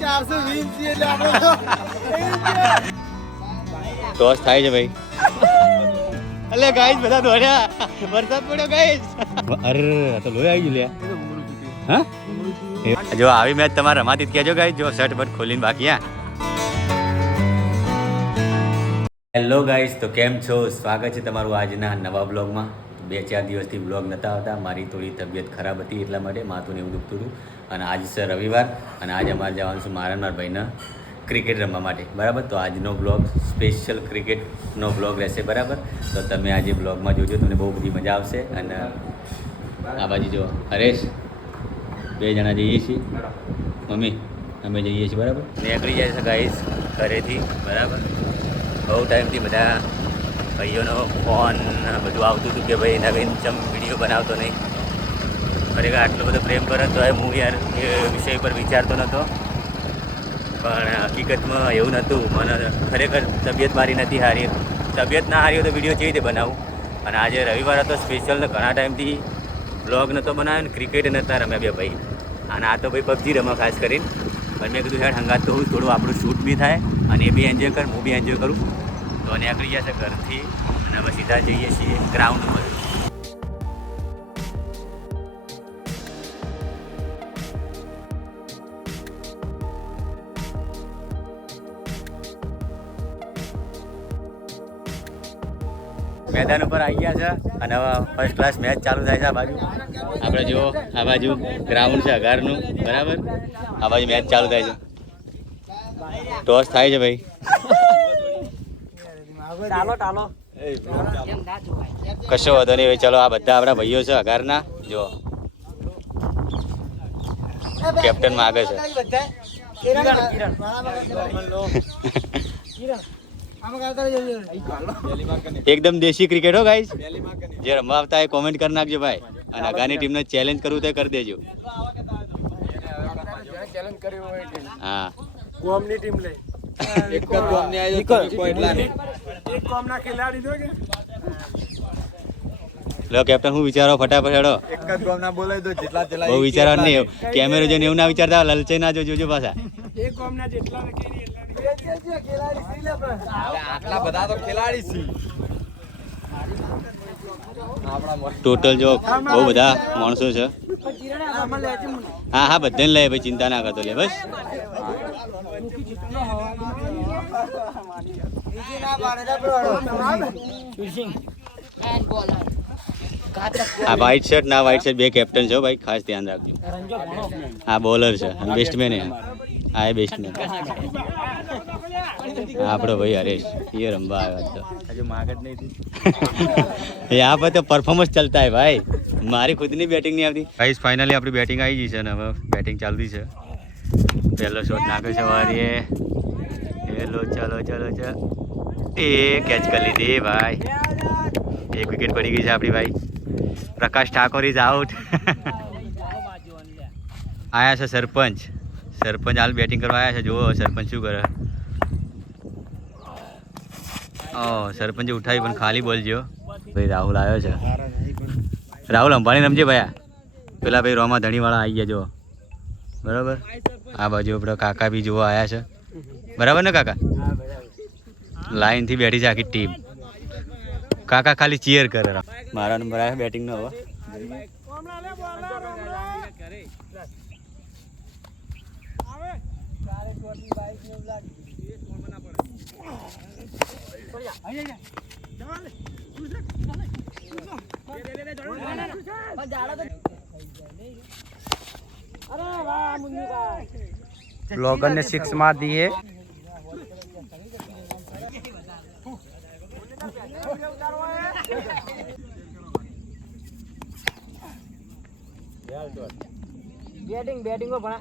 ચારસો વીસ છે એટલે આપણે ટોસ થાય છે ભાઈ અલે ગાઈસ બધા દોડ્યા. વરસાદ પડ્યો ગાઈસ. અરે તો લોહી આવી ગયું લ્યા. હા? જો આવી મેચ તમારે રમાતી જ કહેજો ગાઈસ જો શર્ટ બટ ખોલીને બાકી હા. હેલો ગાઈસ તો કેમ છો? સ્વાગત છે તમારું આજના નવા બ્લોગમાં બે ચાર દિવસથી બ્લોગ નહોતા આવતા. મારી થોડી તબિયત ખરાબ હતી એટલા માટે માથું એવું દુખતું હતું. અને આજ છે રવિવાર અને આજે અમારે જવાનું છું મારા મારા ભાઈના ક્રિકેટ રમવા માટે. બરાબર? તો આજનો બ્લોગ સ્પેશિયલ ક્રિકેટનો બ્લોગ રહેશે, બરાબર? તો તમે આજે બ્લોગમાં જોજો, તમને બહુ બધી મજા આવશે. અને આ બાજુ જો હરેશ, બે જણા જઈએ છીએ. મમ્મી, અમે જઈએ છીએ, બરાબર? નીકળી જાય છે ગાઈઝ ઘરેથી, બરાબર? બહુ ટાઈમથી બધા ભાઈઓનો ફોન બધું આવતું હતું કે ભાઈ નવીન ચમ વીડિયો બનાવતો નહીં. ખરેખર આટલો બધો પ્રેમ કરે તો હું યાર એ વિષય પર વિચારતો નહોતો. પણ હકીકતમાં એવું નહોતું. મને ખરેખર તબિયત મારી નથી હારી. તબિયત ના હારી તો વીડિયો કેવી રીતે બનાવું? અને આજે રવિવાર હતો સ્પેશિયલ ઘણા ટાઈમથી બ્લોગ નહોતો બનાવ્યો ને ક્રિકેટ નહોતા રમ્યા બે ભાઈ. અને આ તો ભાઈ પબજી રમા ખાસ કરીને. પણ મેં કીધું હેડ હંગાત તો હું થોડું આપણું શૂટ બી થાય અને એ બી એન્જોય કર, હું બી એન્જોય કરું. તો નીકળી જશે ઘરથી અને હવે સીધા જઈએ છીએ ગ્રાઉન્ડ પર. મેદાન ઉપર આવી ગયા છે અને હવે ફર્સ્ટ ક્લાસ મેચ ચાલુ થાય છે આ બાજુ. આપણે જુઓ, આ બાજુ ગ્રાઉન્ડ છે અગારનું, બરાબર? આ બાજુ મેચ ચાલુ થાય છે. ટોસ થાય છે ભાઈ. ચાલો ચાલો. કશો વાંધો નહીં ભાઈ ચલો આ બધા આપણા ભાઈઓ છે અગારના. જો કેપ્ટન માગે છે. એકદમ દેશી ક્રિકેટ હો ગાઈસ જે રમવા આવતા એ કોમેન્ટ કરી નાખજો ભાઈ. અને અગાની ટીમને ચેલેન્જ કરવું તે કરી દેજો. ચેલેન્જ કર્યું હોય કે હા કોમની ટીમ લે એક કોમની આવી તો કોઈ એટલા નહીં. એક કોમના ખેલાડી દો કે લો કેપ્ટન હું વિચારો ફટાફટ હેડો. એક જ ગોમ ના બોલાવી દો જેટલા જેટલા બહુ વિચારો નહીં. કેમેરો જોઈને એવું ના વિચારતા લલચે ના જો જોજો પાછા. એક કોમના જેટલા ને કેની એટલા ખેલાડી સી લે પણ. આટલા બધા તો ખેલાડી છે. ટોટલ જો બહુ બધા માણસો છે. હા હા બધાને લે ભાઈ ચિંતા ના કરતો લે બસ. આ વ્હાઈટ શર્ટ ના વ્હાઈટ શર્ટ બે કેપ્ટન છે ભાઈ, ખાસ ધ્યાન રાખજો. આ બોલર છે બેસ્ટમેન આ એ બેસ્ટમેન આપણો ભાઈ હરેશ. એ રમવા આવ્યો હતો યહાં પર તો પરફોર્મન્સ ચાલતા હે ભાઈ. મારી ખુદની બેટિંગ નહીં આવતી. ભાઈ ફાઇનલી આપણી બેટિંગ આવી ગઈ છે ને હવે બેટિંગ ચાલતી છે. પહેલો શોટ નાખ્યો છે વારીએ હેલો ચલો ચલો ચલો. એ કેચ કરી લીધી ભાઈ. એક વિકેટ પડી ગઈ છે આપણી ભાઈ. પ્રકાશ ઠાકોર ઇઝ આઉટ આયા છે સરપંચ. સરપંચ હાલ બેટિંગ કરવા આવ્યા છે. જુઓ, સરપંચ શું કરે. ઓ, સરપંચે ઉઠાવી, પણ ખાલી બોલ જ્યો. ભાઈ, રાહુલ આવ્યો છે. રાહુલ, અંબાણી રમજે ભાઈ. પેલા ભાઈ રોમા ધણીવાળા આવી ગયા જો બરાબર? આ બાજુ આપણા કાકા બી જોવા આવ્યા છે. બરાબર ને કાકા? લાઈનથી બેઠી છે આખી ટીમ કાકા ખાલી ચીયર કરે મારા નંબર આવ્યો બેટિંગનો હવે. ब्लॉगर ने सिक्स मार दी है બેટિંગ બેટિંગ પણ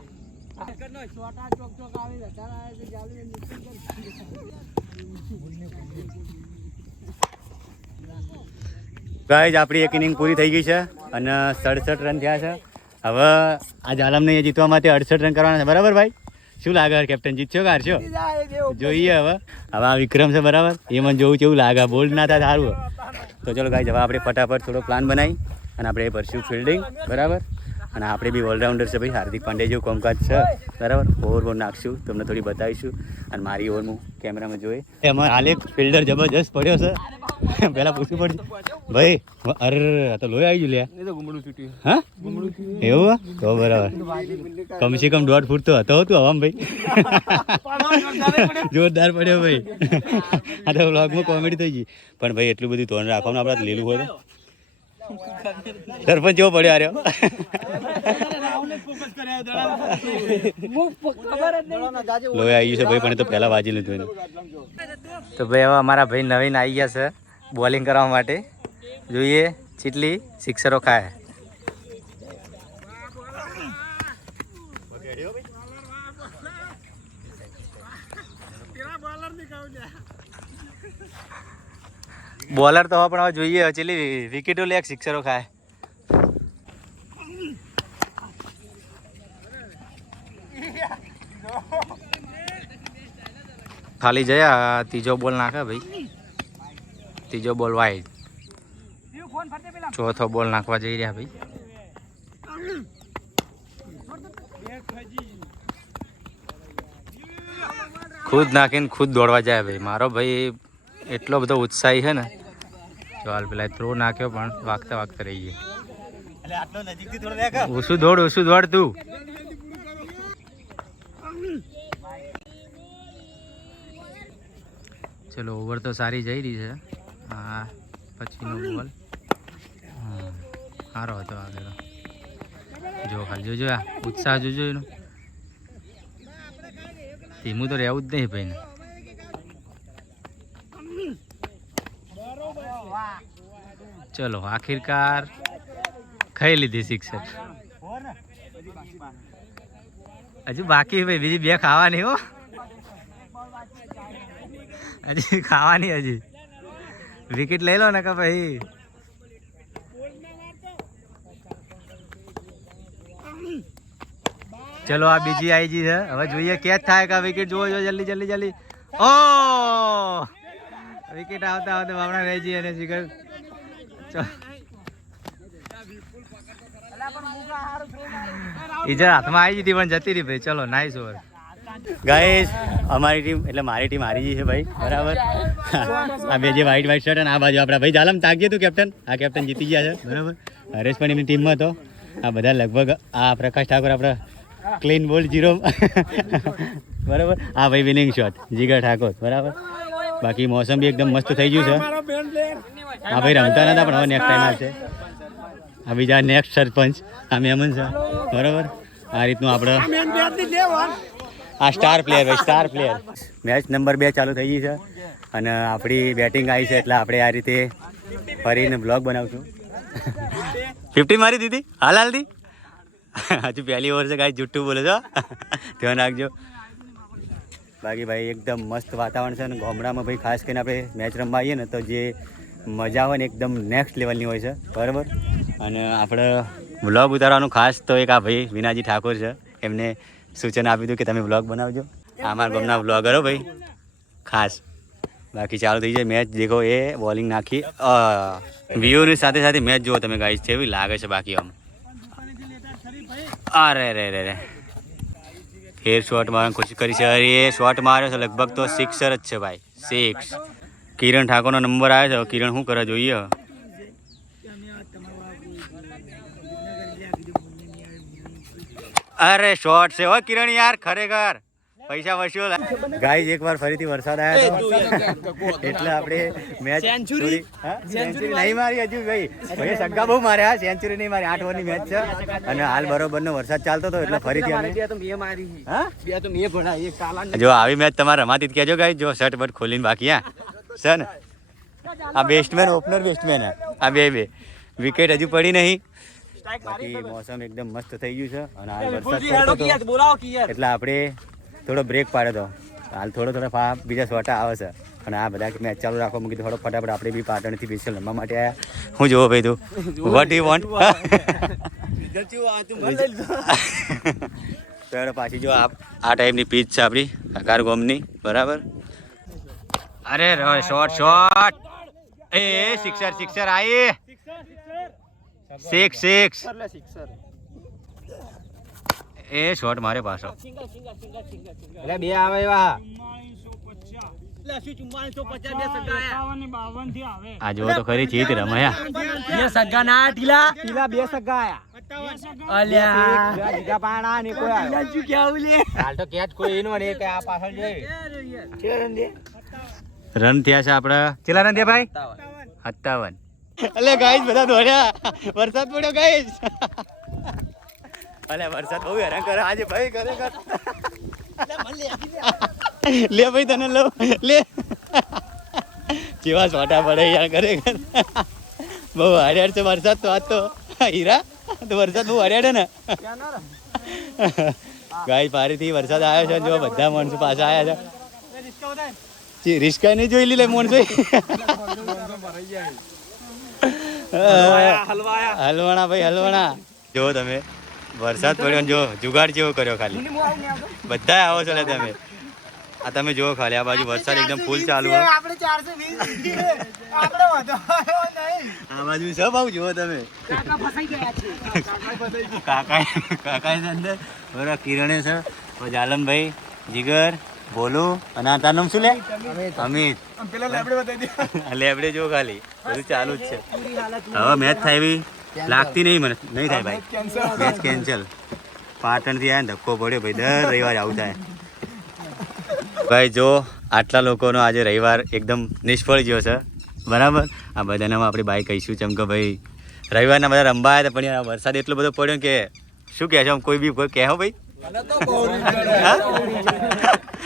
ગાઈઝ આપણી એક ઇનિંગ પૂરી થઈ ગઈ છે અને સડસઠ રન થયા છે હવે આ જાલમને જીતવા માટે અડસઠ રન કરવાના છે બરાબર ભાઈ શું લાગે કેપ્ટન જીતશો હારશો જોઈએ હવે. હવે આ વિક્રમ છે બરાબર. એ મને જોવું કેવું લાગે. બોલ્ડ ના થાય સારું તો ચલો ગાઈઝ હવે આપણે ફટાફટ થોડો પ્લાન બનાવી અને આપણે એ ભરશું ફિલ્ડિંગ બરાબર? અને આપણે બી ઓલરાઉન્ડર છે ભાઈ. હાર્દિક પાંડે જેવું કામકાજ છે. બરાબર? ઓવર બોર નાખશું. તમને થોડી બતાવીશું. અને મારી ઓવર હું કેમેરામાં જોઈએ એમાં હાલે ફિલ્ડર જબરજસ્ત પડ્યો છે. પહેલાં પૂછવું પડશે. ભાઈ અરે તો લોહી આવી ગયું છૂટ્યું. હા? એવું? તો બરાબર. કમસે કમ દોઢ ફૂટ તો હતો હતું હવામ ભાઈ. જોરદાર પડ્યો ભાઈ. આ તો બ્લોગમાં કોમેડી થઈ ગઈ. પણ ભાઈ એટલું બધું ધોરણ રાખવાનું આપણે લીલું હોય તો. સરપંચ જેવો પડ્યો આર્યો. લોહી આવી છે ભાઈ, પણ પહેલા વાજી લીધું એને. તો ભાઈ, હવે અમારા ભાઈ નવીન આવી ગયા છે બોલિંગ કરવા માટે. જોઈએ, ચીટલી, સિક્સરો ખાય. બોલર તો પણ હવે જોઈએ ચેલી વિકેટો લે સિક્સરો ખાય. ખાલી જયા, ત્રીજો બોલ નાખે ભાઈ. ત્રીજો બોલ વાઈડ ચોથો બોલ નાખવા જઈ રહ્યા ભાઈ. ખુદ નાખીને ખુદ દોડવા જાય ભાઈ. મારો ભાઈ એટલો બધો ઉત્સાહી છે ને. જો હાલ પેલા થ્રો નાખ્યો પણ વાગતા વાગતા રહી ગયો. ઓછું દોડ ઓછું દોડ તું. ચલો ઓવર તો સારી જઈ રહી છે. હા પછીનો બોલ હા સારો હતો આગળ જો ખાલી જોજો આ ઉત્સાહ જોજો એનો. ધીમું તો રહેવું જ નહીં ભાઈને. ચલો, આખિરકાર ખાઈ લીધી શિક્ષક. હજુ બાકી ભાઈ, બીજી બે ખાવાની હો. હજી ખાવાની હજી. વિકેટ લઈ લો ને કે ભાઈ. ચલો, આ બીજી આવી ગઈ છે. હવે જોઈએ કેચ થાય કે વિકેટ જોવો જો જલ્દી જલ્દી જલ્દી. ઓ! વિકેટ આવતા આવતા બાવણા રહી જઈએ અને શિખર. ઈજા હાથમાં આવી જતી પણ જતી રહી ભાઈ. ચલો નાઈસ ઓવર ગાઈસ અમારી ટીમ એટલે મારી ટીમ હારી ગઈ છે ભાઈ. બરાબર? આ બે જે વ્હાઈટ વ્હાઈટ શર્ટ અને આ બાજુ આપણા ભાઈ. જાલમ તાકીએ તું કેપ્ટન આ કેપ્ટન જીતી ગયા છે. બરાબર? હરેશ પણ એમની ટીમમાં હતો. આ બધા લગભગ આ પ્રકાશ ઠાકોર આપણા ક્લીન બોલ જીરો બરાબર? આ ભાઈ વિનિંગ શોટ જીગર ઠાકોર. બરાબર? બાકી મોસમ બી એકદમ મસ્ત થઈ ગયું છે. આ ભાઈ રમતા નતા, પણ હવે નેક્સ્ટ ટાઈમ આવશે. આ બીજા નેક્સ્ટ સરપંચ. આ મેમન છે. બરાબર? આ રીતનું આપણે આ સ્ટાર પ્લેયર ભાઈ સ્ટાર પ્લેયર મેચ નંબર બે ચાલુ થઈ ગઈ છે. અને આપણી બેટિંગ આવી છે, એટલે આપણે આ રીતે ફરીને બ્લોગ બનાવશું. ફિફ્ટી મારી દીધી. હાલ હાલથી હજુ પહેલી ઓવર છે કાંઈ જુઠ્ઠું બોલો છો ધ્યાન રાખજો. બાકી ભાઈ, એકદમ મસ્ત વાતાવરણ છે અને ગામડામાં ભાઈ, ખાસ કરીને આપણે મેચ રમવા આવીએ ને, તો જે મજા આવે ને એકદમ નેક્સ્ટ લેવલની હોય છે. બરાબર? અને આપણે વ્લોગ ઉતારવાનું ખાસ તો એક આ ભાઈ વિનાજી ઠાકોર છે. એમને સૂચન આપ્યું હતું કે તમે વ્લોગ બનાવજો. આ અમારા ગામના વ્લોગરો ભાઈ. ખાસ. બાકી ચાલુ થઈ જાય મેચ દેખો, એ બોલિંગ નાખી વ્યૂની સાથે સાથે મેચ જુઓ તમે ગાઈશ છે એવી લાગે છે બાકી આમ. અરે રે રે રે ફેર શોટ મારવાની કોશિશ કરી છે. અરે, એ શોટ માર્યો છે. લગભગ તો સિક્સર જ છે ભાઈ. સિક્સ કિરણ ઠાકોરનો નંબર આવ્યો છે કિરણ શું કરે જોઈએ? અરે શોર્ટ છે. હો કિરણ યાર ખરેખર. પૈસા વસ્યો ગાઈઝ એકવાર ફરીથી વરસાદ આવ્યો એટલે આપણે મેચ સેન્ચુરી સેન્ચુરી નહીં મારી હજુ ભાઈ. ભાઈ સગ્ગા બહુ માર્યા સેન્ચુરી નહીં મારી આઠ ઓવરની મેચ છે. અને હાલ બરોબરનો વરસાદ ચાલતો હતો એટલે ફરીથી અમે જો આવી મેચ તમારે રમાતી જ કહેજો ગાઈ જો શર્ટ બટ ખોલીને બાકી હા? છે ને? આ બેસ્ટમેન ઓપનર બેસ્ટમેન આ બે બે. વિકેટ હજુ પડી નહીં. બાકી મોસમ એકદમ મસ્ત થઈ ગયું છે અને હાલ વરસાદ. એટલે આપણે થોડો બ્રેક પાડ્યો હતો હાલ થોડો થોડો બીજા સોટા આવે છે. અને આ બધા મેચ ચાલુ રાખો મૂકી થોડો ફટાફટ આપણે બી પાટણથી સ્પેશિયલ રમવા માટે આવ્યા હું જોવો ભાઈ તું? વોટ યુ વોન્ટ ચાલો પાછી જો આ આ ટાઈપની પીચ છે આપણી અકાર ગોમની. બરાબર? અરે રોય શોર્ટ શોર્ટ એ સિક્સર સિક્સર આઈ. સિક્સ સિક્સ એ શોટ મારે પાછો. એટલે બે આવે એવા. આ જો તો ખરી ચીત રમયા બે સગા ના ટીલા ટીલા બે સગા આયા. બીજા પાણા ને કોઈ હાલ તો કેચ કોઈ એનો ને કે આ પાછળ જોઈ. રન થયા છે આપણા. કેટલા રન થયા ભાઈ? સત્તાવન. અલે ગાઈસ બધા દોડ્યા. વરસાદ પડ્યો ગાઈસ અલે વરસાદ બહુ હેરાન કરે. આજે ભાઈ કરે લે ભાઈ તને લો લે. જેવા સોટા પડે યાર કરે બહુ હરિયાળ છે વરસાદ તો આજ તો. હીરા તો વરસાદ બહુ હરિયાળ ને. ગાઈસ ફરીથી વરસાદ આવ્યો છે જો બધા માણસો પાછા આવ્યા છે. રિસ્કા નહીં જોઈ લે જોઈ હલવાણા ભાઈ હલવાણા. જો તમે વરસાદ પડ્યો ને જો જુગાડ જેવો કર્યો ખાલી. બધા આવો છો ને તમે. આ તમે જુઓ ખાલી આ બાજુ વરસાદ એકદમ ફૂલ ચાલુ હોય. આપણે ચારસો વીસ આપણે વધો આ બાજુ સબ આવું જુઓ તમે. કાકા ફસાઈ ગયા છે. કાકા કાકા અંદર બરાબર કિરણે છે પછી આલમભાઈ જીગર ભોલુ અને આ તારું નામ શું લે? અમિત. લેબડે જો ખાલી. બધું ચાલુ જ છે. હવે મેચ થાય એવી લાગતી નહીં મને. નહીં થાય ભાઈ. મેચ કેન્સલ પાટણથી આવ્યા ને ધક્કો પડ્યો. ભાઈ દર રવિવારે આવું થાય. ભાઈ જો આટલા લોકોનો આજે રવિવાર એકદમ નિષ્ફળ ગયો છે. બરાબર? આ બધાને આપણે બાઈક કહીશું ચમ કે ભાઈ રવિવારના બધા રમવા આવ્યા હતા પણ વરસાદ એટલો બધો પડ્યો કે શું કહે છે આમ કોઈ બી કોઈ કહેવો ભાઈ?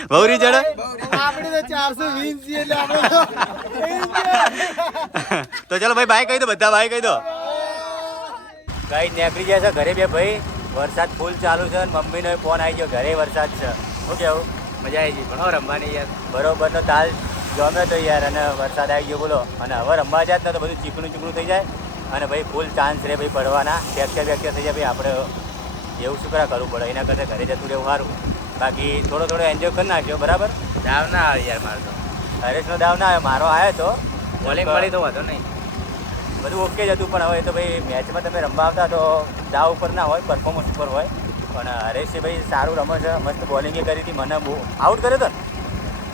બહુરી ચડે. તો ચાલો ભાઈ બાય કહી દો બધા ભાઈ કહી દો. ગાઈ નેકળી જાય છે ઘરે બે ભાઈ. વરસાદ ફૂલ ચાલુ છે અને મમ્મીનો ફોન આવી ગયો ઘરે વરસાદ છે. શું કેવું? મજા આવી ગઈ ઘણો રમવાની યાર. બરોબરનો તાલ ગમે તો યાર અને વરસાદ આવી ગયો બોલો. અને હવે રમવા જાય ને તો બધું ચીકણું ચીકણું થઈ જાય. અને ભાઈ ફૂલ ચાન્સ રહે ભાઈ પડવાના. ફ્રેક્ચર ફ્રેક્ચર થઈ જાય ભાઈ આપણે એવું શું કરા કરવું પડે? એના કરતાં ઘરે જતું રહેવું સારું. બાકી થોડો થોડો એન્જોય કરી નાખ્યો બરાબર? દાવ ના આવે યાર મારો તો. હરેશનો દાવ ના આવ્યો મારો આવ્યો તો. બોલિંગ મળી તો વાંધો નહીં. બધું ઓકે જ હતું પણ હવે તો ભાઈ મેચમાં તમે રમવા આવતા તો દાવ ઉપર ના હોય પરફોર્મન્સ ઉપર હોય. પણ હરેશે ભાઈ સારું રમે છે મસ્ત બોલિંગ કરી હતી મને બહુ આઉટ કર્યો હતો ને?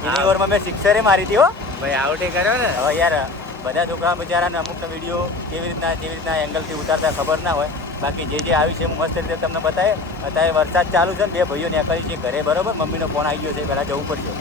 એની ઓવરમાં મેં સિક્સરે મારી હતી હો. ભાઈ આઉટ કર્યો ને? હવે યાર બધા છોકરા બિચારાને અમુક વીડિયો કેવી રીતના કેવી રીતના એંગલથી ઉતારતા ખબર ના હોય. બાકી જે જે આવ્યું છે હું મસ્ત રીતે તમને બતાવે અત્યારે વરસાદ ચાલુ છે ને બે ભાઈઓ નીકળી છે ઘરે, બરોબર? મમ્મીનો ફોન આવી ગયો છે, પહેલાં જવું પડશે.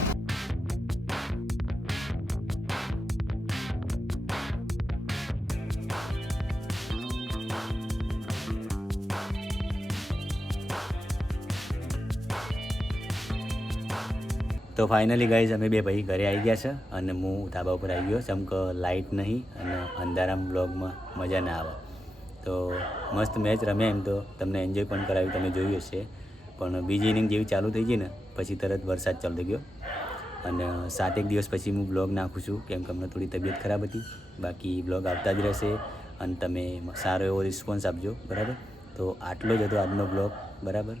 તો ફાઇનલી ગાઈઝ અમે બે ભાઈ ઘરે આવી ગયા છે અને હું ધાબા ઉપર આવી ગયો ચમ કે લાઇટ નહીં અને અંધારામ બ્લોગમાં મજા ના આવે. તો મસ્ત મેચ રમ્યા એમ તો. તમને એન્જોય પણ કરાવી, તમે જોયું હશે. પણ બીજી ઇનિંગ જેવી ચાલુ થઈ ગઈ ને, પછી તરત વરસાદ ચાલુ થઈ ગયો. અને સાતેક દિવસ પછી હું બ્લોગ નાખું છું, કેમ કે અમને થોડી તબિયત ખરાબ હતી. બાકી બ્લોગ આવતા જ રહેશે અને તમે સારો એવો રિસ્પોન્સ આપજો, બરાબર? તો આટલો જ હતો આજનો બ્લોગ બરાબર?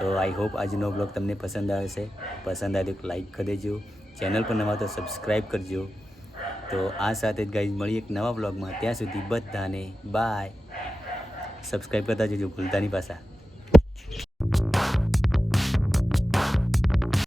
તો આઈ હોપ આજનો બ્લોગ તમને પસંદ આવે છે પસંદ આવે તો લાઈક કરી દેજો. ચેનલ પર નવા તો સબસ્ક્રાઈબ કરજો. તો આ સાથે જ ગાઈઝ મળી એક નવા બ્લોગમાં ત્યાં સુધી બધાને બાય સબસ્ક્રાઈબ કરતા જજો ભૂલતા નહીં પાછા.